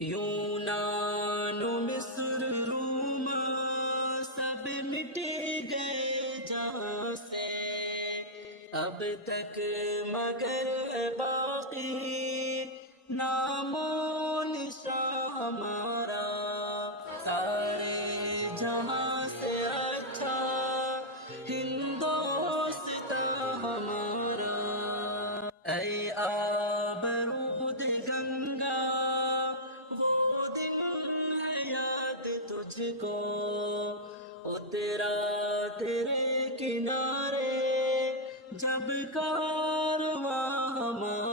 यूनान मिस्र रूम सब मिट गए जहाँ से, अब तक मगर बाकी नामो निशान हमारा। सारे जहाँ से अच्छा हिंदोस्तां हमारा। ऐ आबरूद गंगा वो दिन है याद तुझको, उतरा तेरे किनारे जब कारवां हमारा।